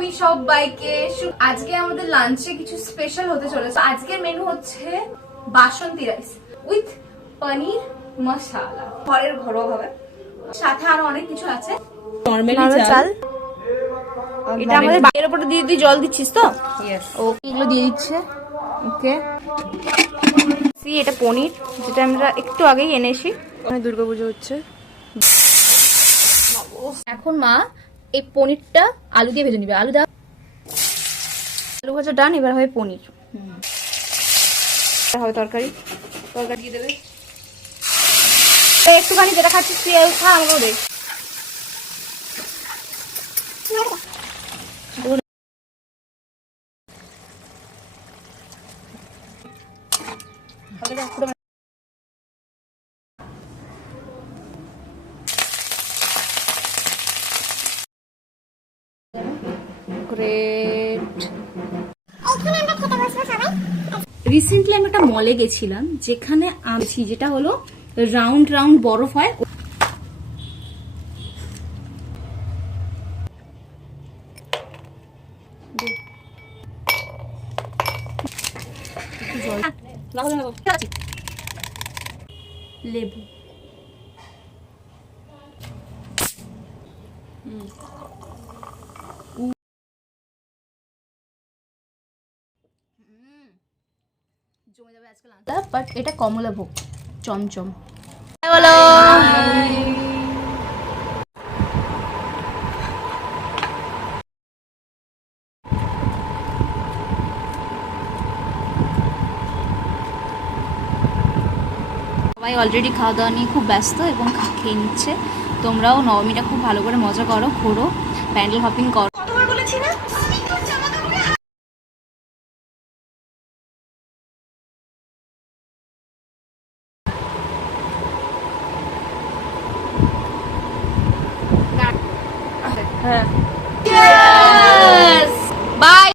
নবমী সবাইকে। আজকে আমাদের লাঞ্চে কিছু স্পেশাল হতে চলেছে। আজকের মেনু হচ্ছে বাসন্তী রাইস উইথ পনির মশলা, ঘরের ঘরোয়া ভাবে, সাথে আরো অনেক কিছু আছে। নরমালি চাল, এটা আমাদের এর উপরে দিয়ে দিয়ে জল দিচ্ছিস তো? ওকে, এগুলো দিয়ে দিচ্ছে। ওকে, সি এটা পনির, যেটা আমরা একটু আগেই এনেছি। দুর্গাপুজো হচ্ছে এখন। মা এই পনিরটা আলু দিয়ে ভেজে নিবে। আলু দাও, আলু ভাজা ডান। এবার হবে পনির, হবে তরকারি। তরকারি দিয়ে দেবে একটুখানি, যেটা খাচ্ছিস তুই খা, আমাকেও দে। রিসেন্টলি আমি একটা মলে গেছিলাম, যেখানে আছি, যেটা হলো রাউন্ড রাউন্ড বরফ হয়। লেবু, জমে যাবে আজকে লাঞ্চটা। বাট এটা কমলা ভোগ চমচম। বলো সবাই অলরেডি খাওয়া দাওয়া নিয়ে খুব ব্যস্ত এবং খেয়ে নিচ্ছে। তোমরাও নবমীটা খুব ভালো করে মজা করো, ঘোরো, প্যান্ডেল হপিং করো। কতবার বলেছি না? হ্যাঁ